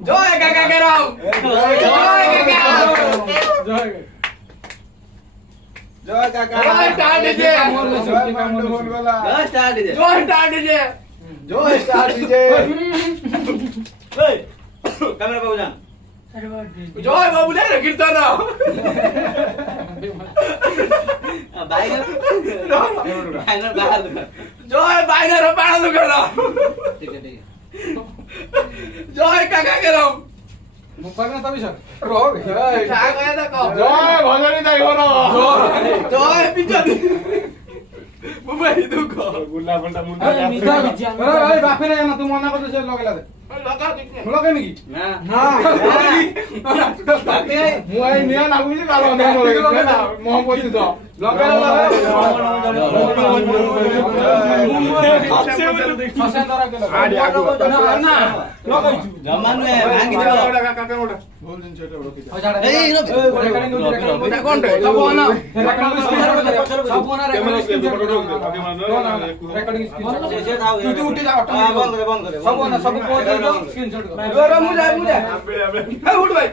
জয় কাকা কেরাম জয় কাকা জয় কাকা জয় স্টার ডিজে জয় মান্ডু ফোনওয়ালা জয় স্টার ডিজে জয় স্টার ডিজে জয় স্টার ডিজে এই ক্যামেরা বাবু যান জয় বাবু জানো কীর্তন বাইরে বাইরে বাহার দোকান জয় বাইরের পাড়া দোকান ঠিক আছে জয় কাকা কেরাম মুখ পাবে না তবে সব রোগ ঠাক হয়ে দেখো জয় ভজনী তাই হলো জয় পিছনে মুম্বাই দুঃখ গুল্লা ফন্টা মুন্ডা এই বাপে রে না তুই মনা করতে সে লগাইলা দে লগা দিতে লগাই নাকি না না বাপে ମୁଁ ଏଇ ନିଆଁ ଲାଗୁଛି କାଳ ଅନ୍ଧାର ଲଗେଇ ନା ମହମ୍ମଦୀ ତ ଲଗେଇ ଶଶା ଦରା କେଲା ଆଡି ଆଗୁ ନା ଲଗାଇଛୁ ଜମାनु ଭାଙ୍ଗି ଦେବ ଭୁଲ ଜିନିଷ ଏଟା ରଖିଥା ଏଇ ରେକର୍ଡିଂ এটা কোনটা সব না ରେକର୍ଡିଂ ସେ ଥାଉ ତୁ ଉଠି ଯା ବନ୍ଦ করে ସବୁ ନା ସବୁ ସ୍କ୍ରିନଶଟ ମୁଁ ଯାଏ ହେ ଉଠ ଭାଇ